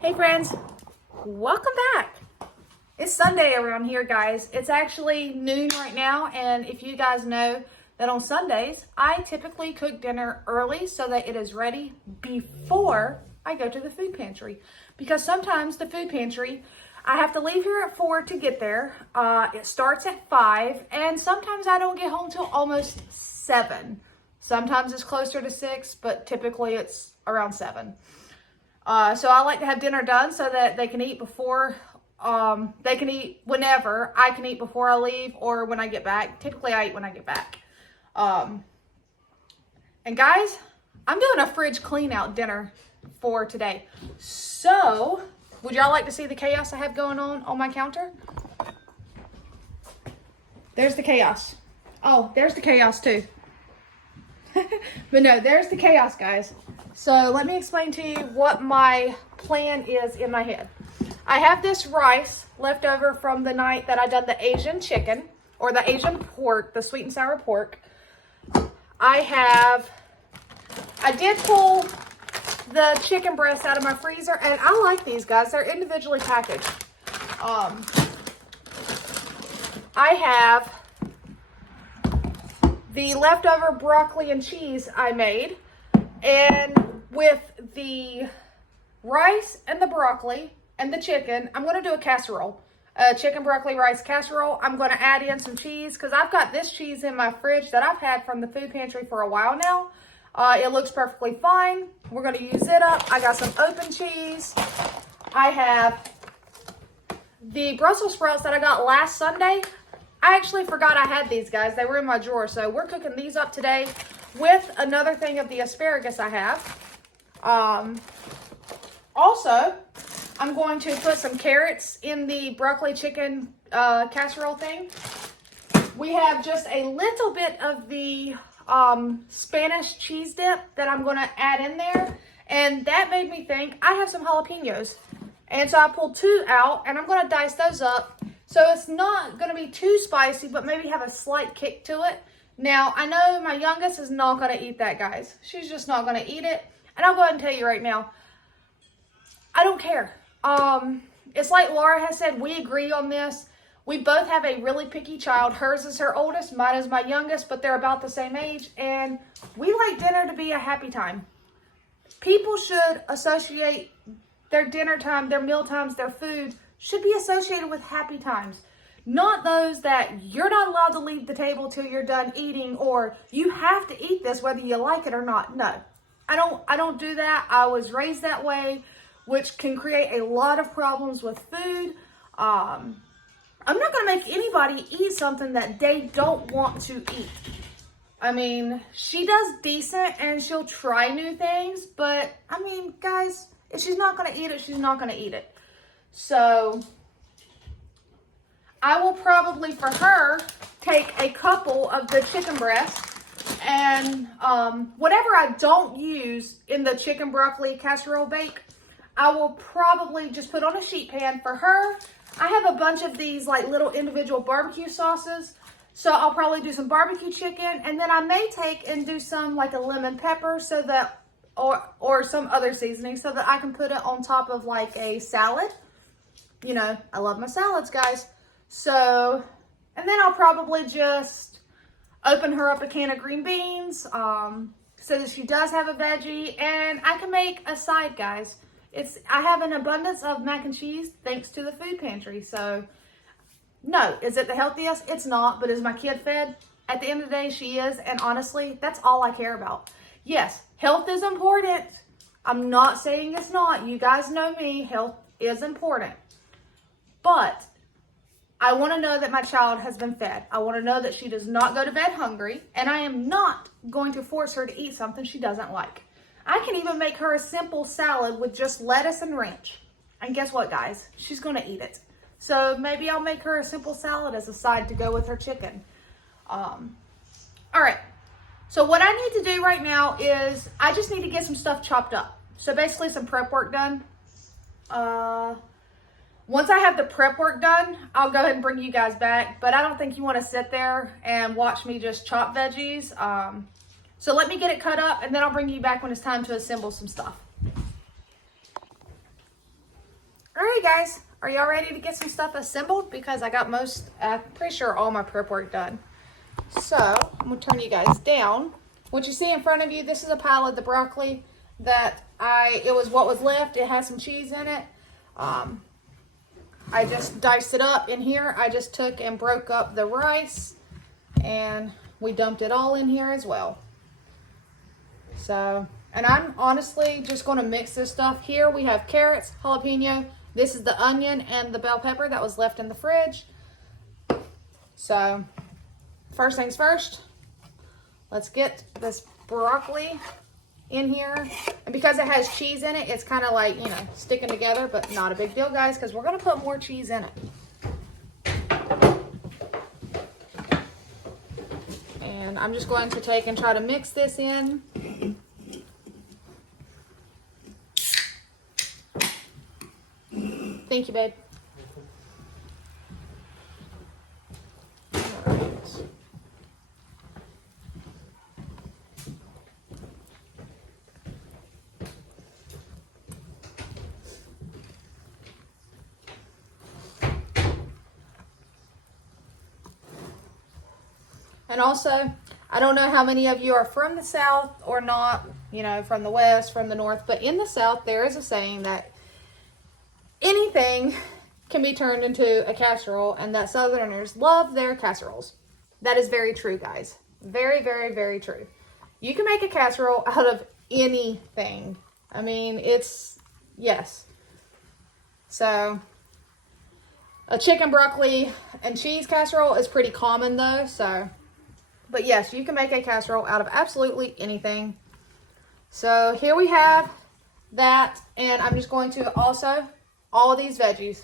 Hey friends, welcome back. It's Sunday around here, guys. It's actually noon right now, and if you guys know that on Sundays, I typically cook dinner early so that it is ready before I go to the food pantry. Because sometimes the food pantry, I have to leave here at 4 to get there. It starts at 5, and sometimes I don't get home till almost 7. Sometimes it's closer to 6, but typically it's around 7. So I like to have dinner done so that they can eat before, they can eat whenever. I can eat before I leave or when I get back. Typically I eat when I get back. And guys, I'm doing a fridge clean out dinner for today. So would y'all like to see the chaos I have going on my counter? There's the chaos. Oh, there's the chaos too. But no, there's the chaos, guys. So let me explain to you what my plan is in my head. I have this rice left over from the night that I done the Asian chicken or the Asian pork, the sweet and sour pork. I did pull the chicken breast out of my freezer, and I like these, guys. They're individually packaged. I have the leftover broccoli and cheese I made, and with the rice and the broccoli and the chicken, I'm going to do a casserole, a chicken broccoli rice casserole. I'm going to add in some cheese because I've got this cheese in my fridge that I've had from the food pantry for a while now. It looks perfectly fine. We're going to use it up. I got some open cheese. I have the Brussels sprouts that I got last Sunday. I actually forgot I had these, guys. They were in my drawer. So we're cooking these up today with another thing of the asparagus I have. Also, I'm going to put some carrots in the broccoli chicken casserole thing. We have just a little bit of the Spanish cheese dip that I'm going to add in there. And that made me think I have some jalapenos. And so I pulled 2 out, and I'm going to dice those up. So it's not going to be too spicy, but maybe have a slight kick to it. Now, I know my youngest is not going to eat that, guys. She's just not going to eat it. And I'll go ahead and tell you right now, I don't care. It's like Laura has said, we agree on this. We both have a really picky child. Hers is her oldest, mine is my youngest, but they're about the same age. And we like dinner to be a happy time. People should associate their dinner time, their meal times, their food should be associated with happy times. Not those that you're not allowed to leave the table till you're done eating, or you have to eat this whether you like it or not. No, I don't do that. I was raised that way, which can create a lot of problems with food. I'm not going to make anybody eat something that they don't want to eat. I mean, she does decent and she'll try new things, but I mean, guys, if she's not going to eat it, she's not going to eat it. So I will probably, for her, take a couple of the chicken breasts and whatever I don't use in the chicken broccoli casserole bake, I will probably just put on a sheet pan. For her, I have a bunch of these like little individual barbecue sauces. So I'll probably do some barbecue chicken, and then I may take and do some like a lemon pepper so that, or some other seasoning so that I can put it on top of like a salad. You know, I love my salads, guys. So, and then I'll probably just open her up a can of green beans so that she does have a veggie, and I can make a side, guys. I have an abundance of mac and cheese thanks to the food pantry. So, no, is it the healthiest? It's not, but is my kid fed? At the end of the day, she is, and honestly, that's all I care about. Yes, health is important. I'm not saying it's not. You guys know me. Health is important. But I want to know that my child has been fed. I want to know that she does not go to bed hungry, and I am not going to force her to eat something she doesn't like. I can even make her a simple salad with just lettuce and ranch. And guess what, guys? She's going to eat it. So maybe I'll make her a simple salad as a side to go with her chicken. All right. So what I need to do right now is I just need to get some stuff chopped up. So basically some prep work done. Once I have the prep work done, I'll go ahead and bring you guys back. But I don't think you want to sit there and watch me just chop veggies. So let me get it cut up, and then I'll bring you back when it's time to assemble some stuff. right, guys, are y'all ready to get some stuff assembled? Because I got I'm pretty sure all my prep work done. So I'm gonna turn you guys down. What you see in front of you, this is a pile of the broccoli that it was what was left. It has some cheese in it. I just diced it up. In here, I just took and broke up the rice, and we dumped it all in here as well. So, and I'm honestly just going to mix this stuff. Here we have carrots, jalapeno. This is the onion and the bell pepper that was left in the fridge. So, first things first, let's get this broccoli in here. And because it has cheese in it, it's kind of like, you know, sticking together, but not a big deal, guys, because we're going to put more cheese in it. And I'm just going to take and try to mix this in. Thank you, babe. All right. And also, I don't know how many of you are from the South or not, you know, from the West, from the North, but in the South, there is a saying that anything can be turned into a casserole, and that Southerners love their casseroles. That is very true, guys. Very, very, very true. You can make a casserole out of anything. I mean, yes. So, a chicken, broccoli, and cheese casserole is pretty common though, so. But yes, you can make a casserole out of absolutely anything. So here we have that, and I'm just going to also all of these veggies.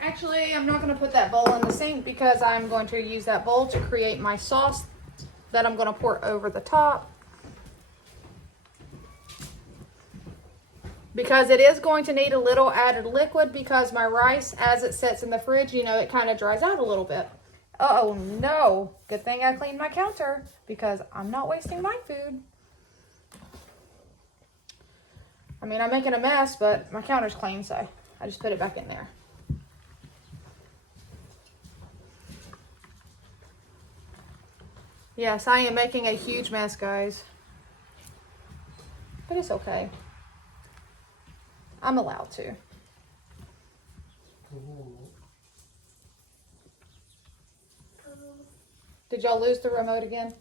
Actually, I'm not going to put that bowl in the sink because I'm going to use that bowl to create my sauce that I'm going to pour over the top. Because it is going to need a little added liquid because my rice, as it sits in the fridge, you know, it kind of dries out a little bit. Oh no, good thing I cleaned my counter because I'm not wasting my food. I mean, I'm making a mess, but my counter's clean, so I just put it back in there. Yes, I am making a huge mess, guys. But it's okay. I'm allowed to. Did y'all lose the remote again?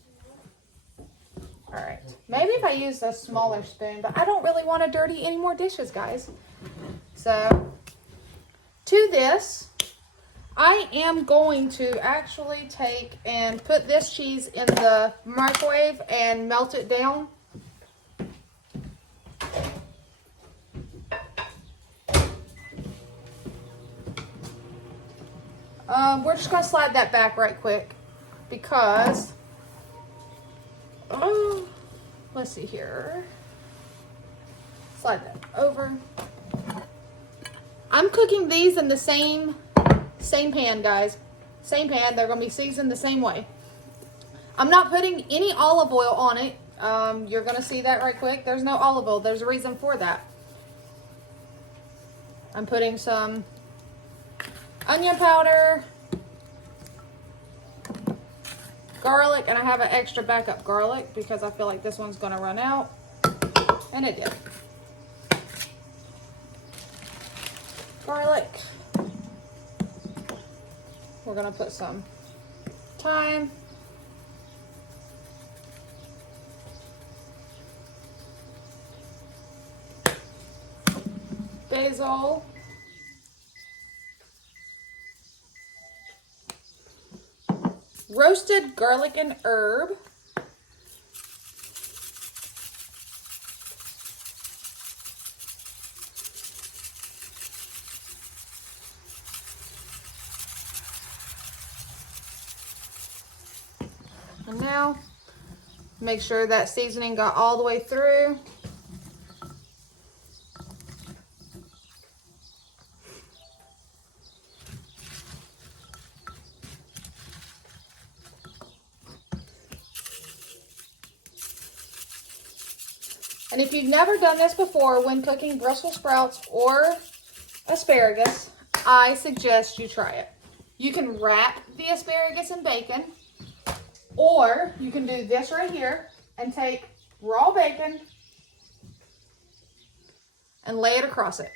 All right. Maybe if I use a smaller spoon, but I don't really want to dirty any more dishes, guys. So, to this, I am going to actually take and put this cheese in the microwave and melt it down. We're just going to slide that back right quick because, let's see here. Slide that over. I'm cooking these in the same pan, guys. Same pan. They're going to be seasoned the same way. I'm not putting any olive oil on it. You're going to see that right quick. There's no olive oil. There's a reason for that. I'm putting some onion powder, garlic, and I have an extra backup garlic because I feel like this one's going to run out, and it did. Garlic. We're going to put some thyme, basil, roasted garlic and herb, and now make sure that seasoning got all the way through. And if you've never done this before when cooking Brussels sprouts or asparagus, I suggest you try it. You can wrap the asparagus in bacon, or you can do this right here and take raw bacon and lay it across it.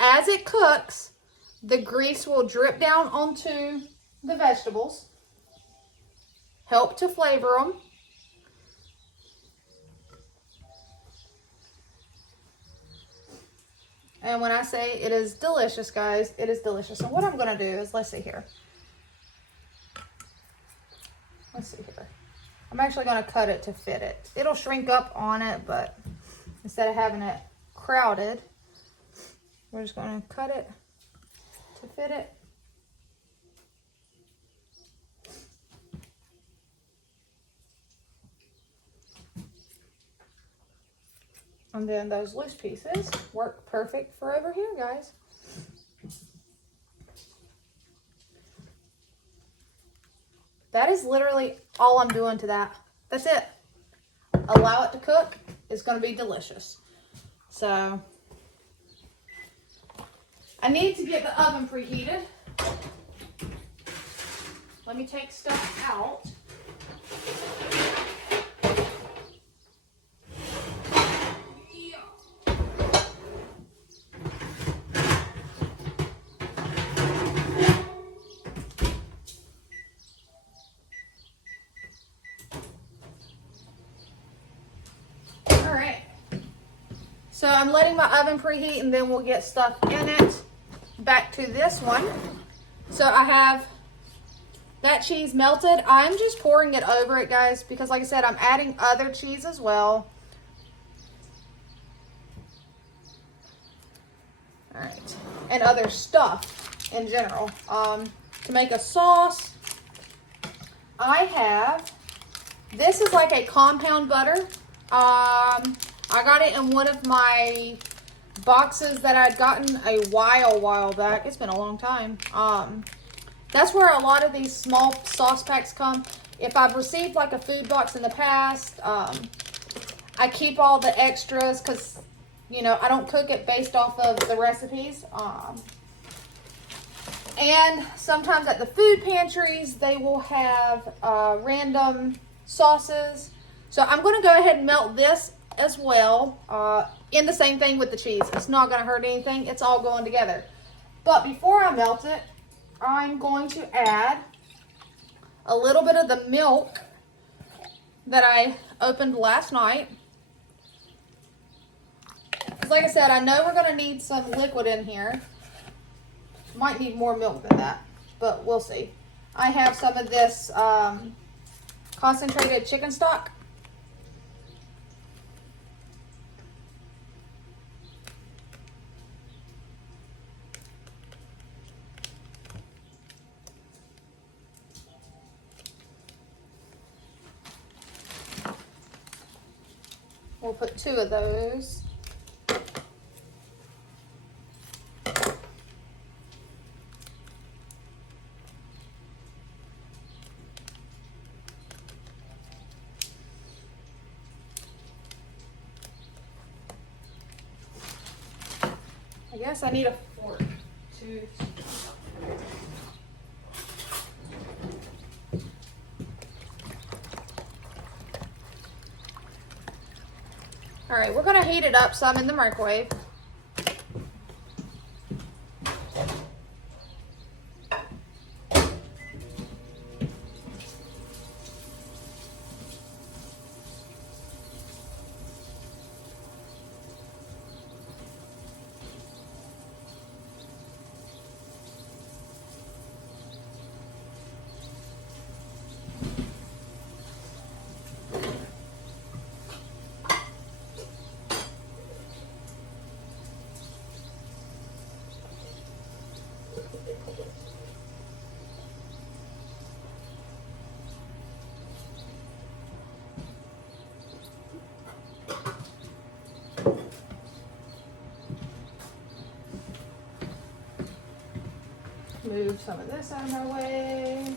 As it cooks, the grease will drip down onto the vegetables, help to flavor them. And when I say it is delicious, guys, it is delicious. And what I'm going to do is, let's see here. Let's see here. I'm actually going to cut it to fit it. It'll shrink up on it, but instead of having it crowded, we're just going to cut it to fit it. And then those loose pieces work perfect for over here, guys. That is literally all I'm doing to that. That's it. Allow it to cook. It's going to be delicious. So, I need to get the oven preheated. Let me take stuff out. So I'm letting my oven preheat, and then we'll get stuff in it. Back to this one. So I have that cheese melted. I'm just pouring it over it, guys, because like I said, I'm adding other cheese as well. All right. And other stuff in general. To make a sauce, I have, this is like a compound butter. I got it in one of my boxes that I'd gotten a while back. It's been a long time. That's where a lot of these small sauce packs come. If I've received like a food box in the past, I keep all the extras because, you know, I don't cook it based off of the recipes. And sometimes at the food pantries, they will have random sauces. So I'm going to go ahead and melt this as well, in the same thing with the cheese. It's not going to hurt anything. It's all going together. But before I melt it, I'm going to add a little bit of the milk that I opened last night. Because like I said, I know we're going to need some liquid in here. Might need more milk than that, but we'll see. I have some of this concentrated chicken stock. We'll put 2 of those. I guess I need a fork to... All right, we're going to heat it up some in the microwave. Move some of this out of my way.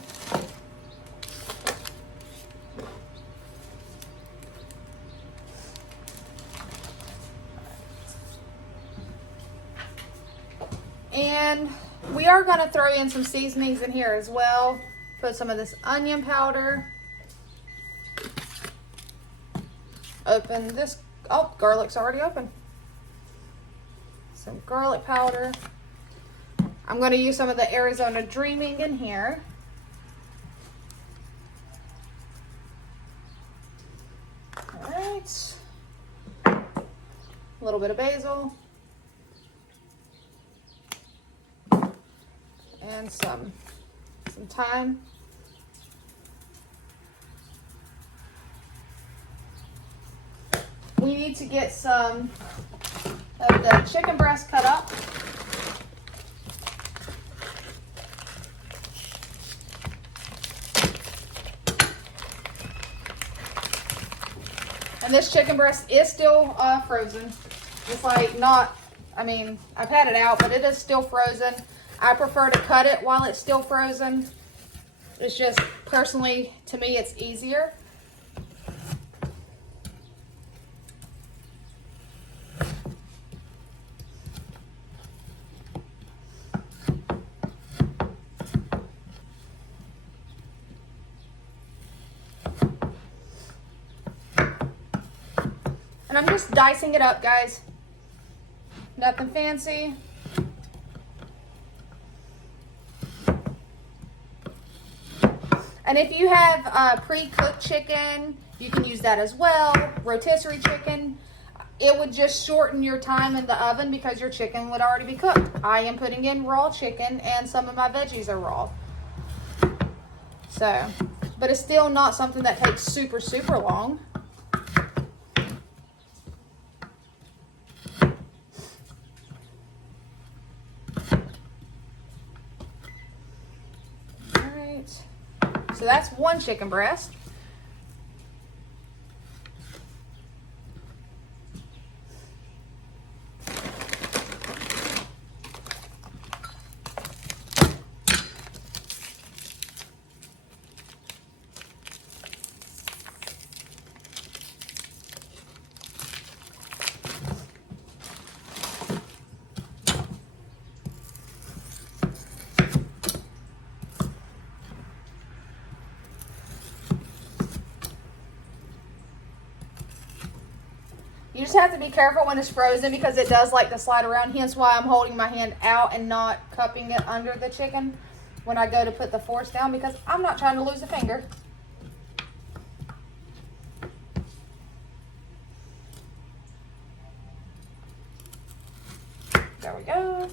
And we are going to throw in some seasonings in here as well. Put some of this onion powder. Open this. Oh, garlic's already open. Some garlic powder. I'm going to use some of the Arizona Dreaming in here. All right. A little bit of basil. And some thyme. We need to get some of the chicken breast cut up. And this chicken breast is still frozen. It's like I've had it out, but it is still frozen. I prefer to cut it while it's still frozen. It's just, personally, to me, it's easier. And I'm just dicing it up, guys. Nothing fancy. And if you have pre-cooked chicken, you can use that as well. Rotisserie chicken. It would just shorten your time in the oven because your chicken would already be cooked. I am putting in raw chicken and some of my veggies are raw. So, but it's still not something that takes super, super long. So that's one chicken breast. You just have to be careful when it's frozen because it does like to slide around. Hence why I'm holding my hand out and not cupping it under the chicken when I go to put the force down, because I'm not trying to lose a finger. There we go.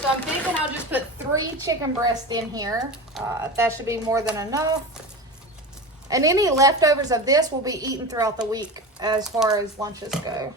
So I'm thinking I'll just put 3 chicken breasts in here. That should be more than enough. And any leftovers of this will be eaten throughout the week as far as lunches go.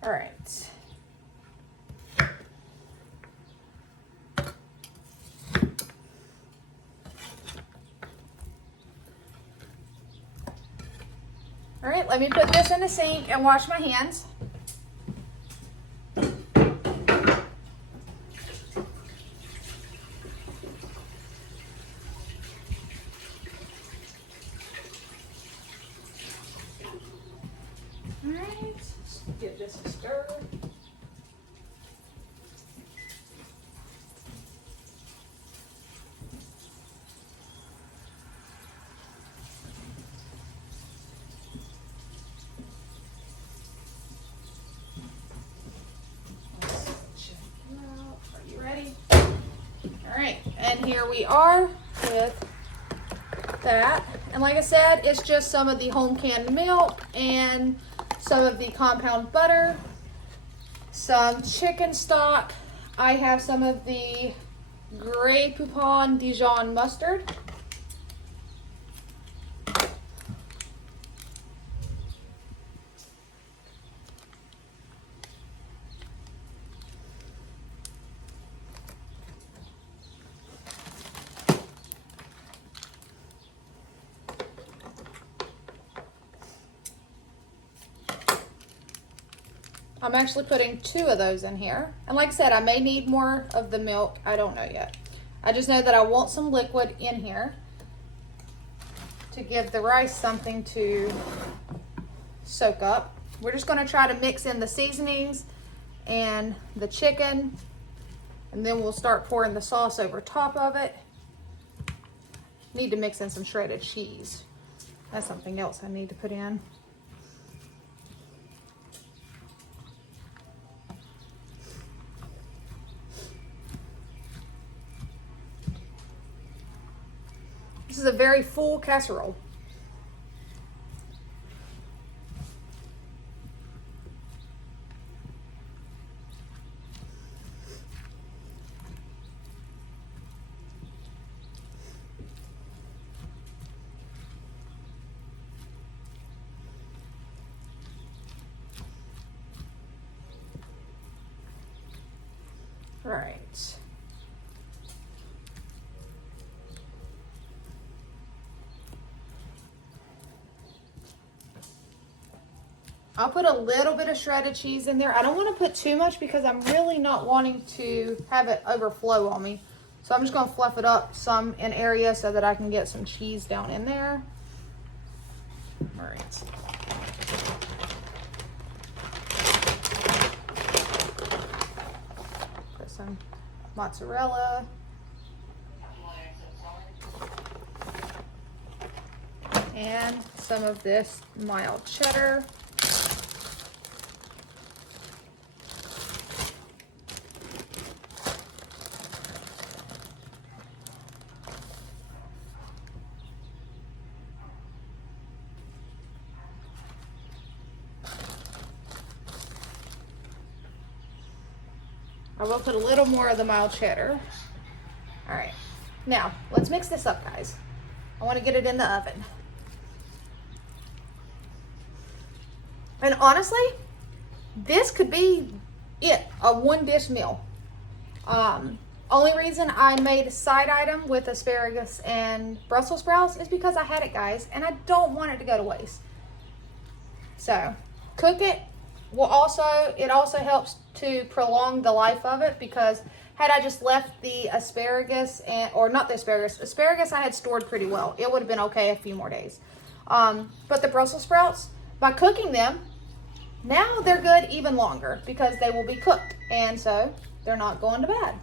All right. All right, let me put this in the sink and wash my hands. All right, let's give this a stir. And here we are with that. And like I said, it's just some of the home canned milk and some of the compound butter, some chicken stock. I have some of the Grey Poupon Dijon mustard. I'm actually putting 2 of those in here. And like I said, I may need more of the milk. I don't know yet. I just know that I want some liquid in here to give the rice something to soak up. We're just going to try to mix in the seasonings and the chicken, and then we'll start pouring the sauce over top of it. Need to mix in some shredded cheese. That's something else I need to put in. This is a very full casserole. All right. I'll put a little bit of shredded cheese in there. I don't want to put too much because I'm really not wanting to have it overflow on me. So I'm just going to fluff it up some in area so that I can get some cheese down in there. All right. Put some mozzarella. And some of this mild cheddar. I will put a little more of the mild cheddar. All right, now let's mix this up, guys. I want to get it in the oven. And honestly, this could be it, a 1-dish meal. Only reason I made a side item with asparagus and Brussels sprouts is because I had it, guys, and I don't want it to go to waste. So, cook it. It also helps to prolong the life of it, because had I just left the asparagus, or not the asparagus I had stored pretty well. It would have been okay a few more days. But the Brussels sprouts, by cooking them, now they're good even longer because they will be cooked. And so they're not going to bad.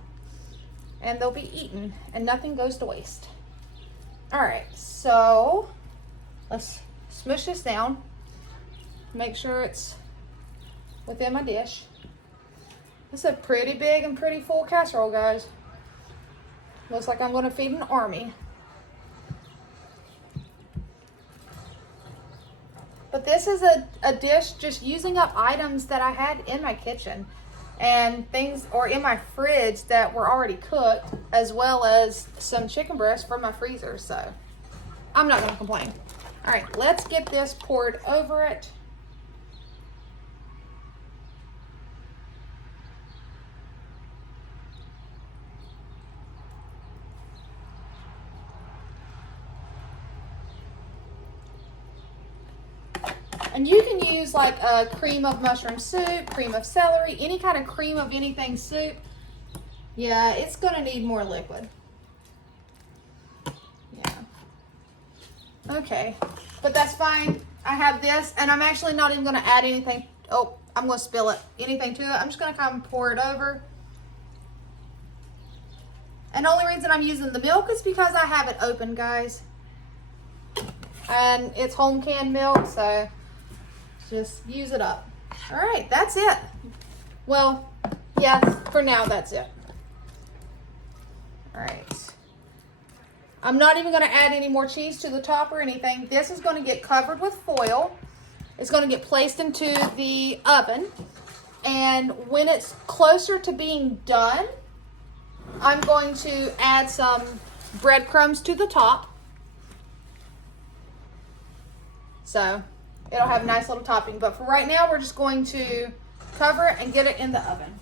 And they'll be eaten and nothing goes to waste. All right, so let's smush this down. Make sure it's within my dish. This is a pretty big and pretty full casserole, guys. Looks like I'm going to feed an army. But this is a dish just using up items that I had in my kitchen and things, or in my fridge, that were already cooked, as well as some chicken breast from my freezer. So I'm not going to complain. All right, let's get this poured over it. And you can use like a cream of mushroom soup, cream of celery, any kind of cream of anything soup. Yeah, it's gonna need more liquid. Yeah. Okay, but that's fine. I have this, and I'm actually not even gonna add anything. Oh, I'm gonna spill it. Anything to it. I'm just gonna come and pour it over. And the only reason I'm using the milk is because I have it open, guys. And it's home canned milk, so just use it up. All right, that's it. Well, yeah, for now, that's it. All right. I'm not even gonna add any more cheese to the top or anything. This is gonna get covered with foil. It's gonna get placed into the oven. And when it's closer to being done, I'm going to add some breadcrumbs to the top. So it'll have a nice little topping. But for right now, we're just going to cover it and get it in the oven.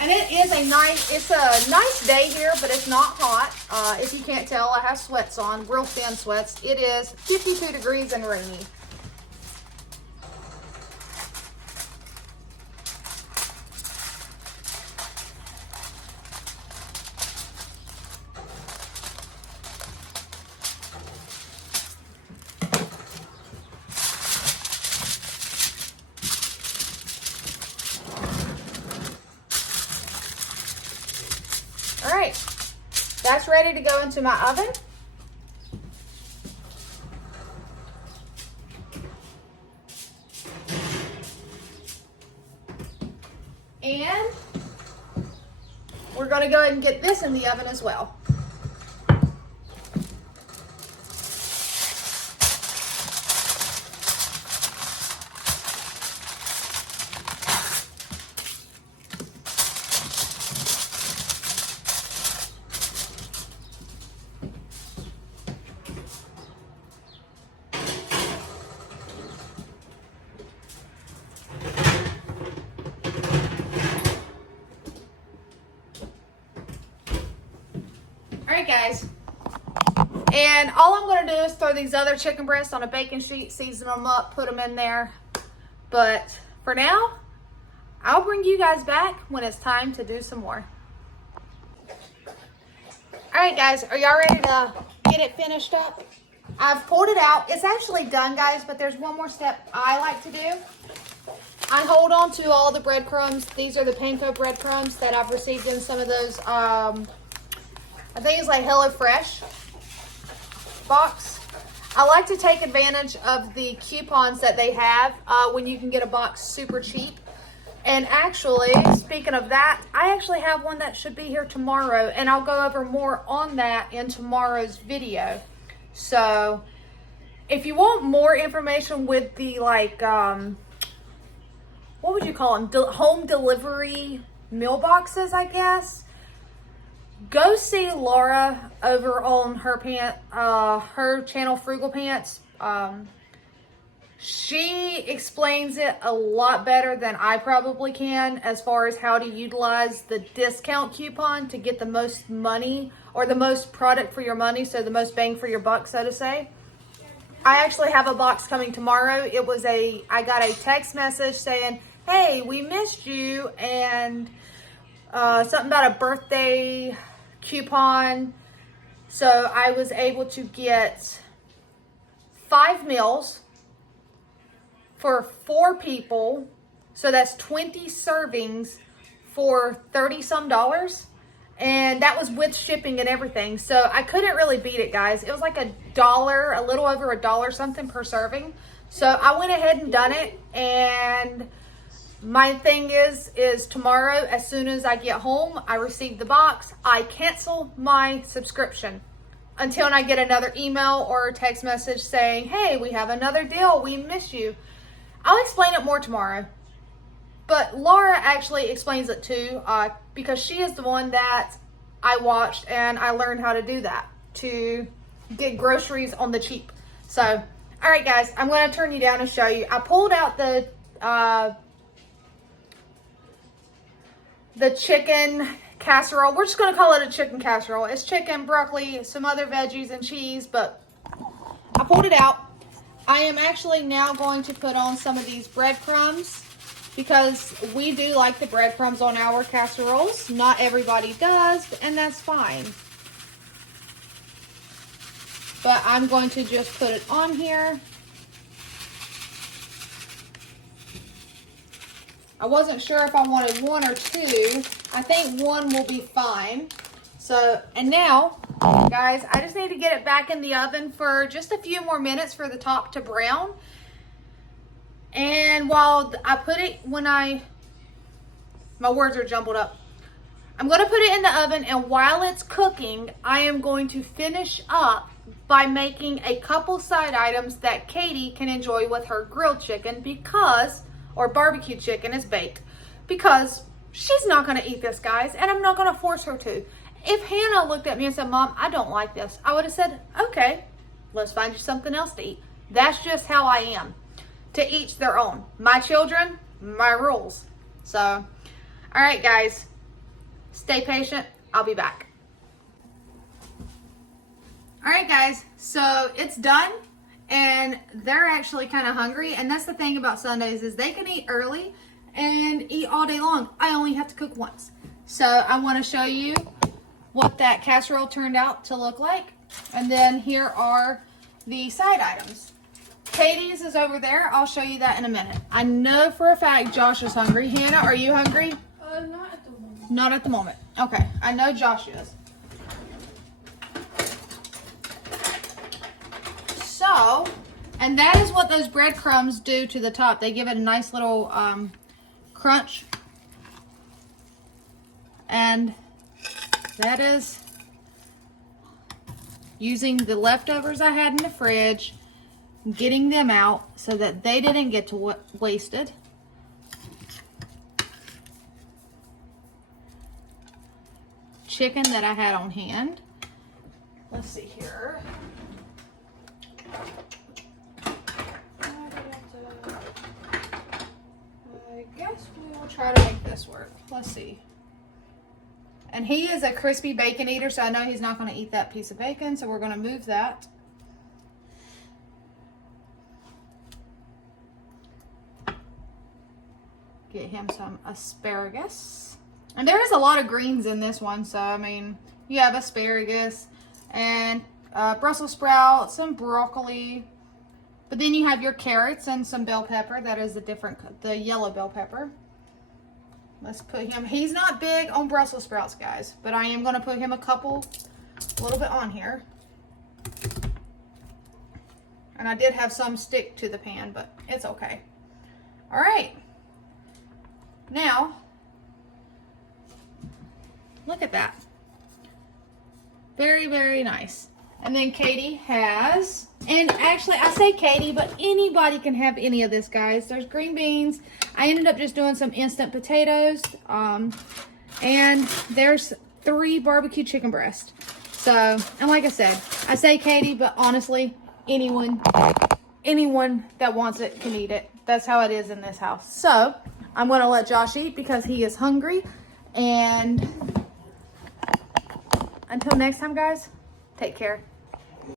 And it's a nice day here, but it's not hot. If you can't tell, I have sweats on, real thin sweats. It is 52 degrees and rainy. All right, that's ready to go into my oven. And we're going to go ahead and get this in the oven as well. All right, guys, and all I'm going to do is throw these other chicken breasts on a baking sheet, season them up, put them in there. But for now, I'll bring you guys back when it's time to do some more. All right, guys, are y'all ready to get it finished up? I've pulled it out. It's actually done, guys, but there's one more step I like to do. I hold on to all the breadcrumbs. These are the panko breadcrumbs that I've received in some of those, I think it's like HelloFresh box. I like to take advantage of the coupons that they have when you can get a box super cheap. And actually, speaking of that, I actually have one that should be here tomorrow, and I'll go over more on that in tomorrow's video. So if you want more information with the, like, what would you call them? Home delivery meal boxes, I guess. Go see Laura over on her channel, Frugal Pants. She explains it a lot better than I probably can as far as how to utilize the discount coupon to get the most money or the most product for your money, so the most bang for your buck, so to say. I actually have a box coming tomorrow. I got a text message saying, hey, we missed you, and something about a birthday coupon. So I was able to get 5 meals for 4 people. So that's 20 servings for $30-some. And that was with shipping and everything. So I couldn't really beat it, guys. It was like $1, a little over $1 something per serving. So I went ahead and done it. And my thing is tomorrow, as soon as I get home, I receive the box, I cancel my subscription until I get another email or a text message saying, hey, we have another deal, we miss you. I'll explain it more tomorrow. But Laura actually explains it too, because she is the one that I watched and I learned how to do that, to get groceries on the cheap. So, all right, guys, I'm going to turn you down and show you. I pulled out the chicken casserole. We're just going to call it a chicken casserole. It's chicken, broccoli, some other veggies, and cheese, but I pulled it out. I am actually now going to put on some of these breadcrumbs because we do like the breadcrumbs on our casseroles. Not everybody does, and that's fine. But I'm going to just put it on here. I wasn't sure if I wanted 1 or 2. I think 1 will be fine. So, and now, guys, I just need to get it back in the oven for just a few more minutes for the top to brown. And while I put it, my words are jumbled up. I'm going to put it in the oven, and while it's cooking, I am going to finish up by making a couple side items that Katie can enjoy with her grilled chicken because, or barbecue chicken is baked, because she's not going to eat this, guys, and I'm not going to force her to. If Hannah looked at me and said, Mom, I don't like this, I would have said, okay, let's find you something else to eat. That's just how I am. To each their own. My children, my rules. So, all right, guys. Stay patient. I'll be back. All right, guys. So it's done, and they're actually kind of hungry. And that's the thing about Sundays is they can eat early and eat all day long. I only have to cook once. So I want to show you what that casserole turned out to look like. And then here are the side items. Katie's is over there. I'll show you that in a minute. I know for a fact Josh is hungry. Hannah, are you hungry? Not at the moment. Not at the moment. Okay, I know Josh is. So, and that is what those breadcrumbs do to the top. They give it a nice little crunch. And that is using the leftovers I had in the fridge, getting them out so that they didn't get to wasted. Chicken that I had on hand. Let's see here. I guess we will try to make this work. Let's see. And he is a crispy bacon eater, so I know he's not going to eat that piece of bacon, so we're going to move that. Get him some asparagus. And there is a lot of greens in this one, so I mean, you have asparagus and Brussels sprouts and broccoli. But then you have your carrots and some bell pepper. That is the yellow bell pepper. Let's put him, he's not big on Brussels sprouts, guys, but I am going to put him a little bit on here. And I did have some stick to the pan, but it's okay. All right. Now, look at that. Very, very nice. And then Katie has, and actually I say Katie, but anybody can have any of this, guys. There's green beans. I ended up just doing some instant potatoes. And there's 3 barbecue chicken breasts. So, and like I said, I say Katie, but honestly, anyone that wants it can eat it. That's how it is in this house. So, I'm going to let Josh eat because he is hungry. And until next time, guys, take care.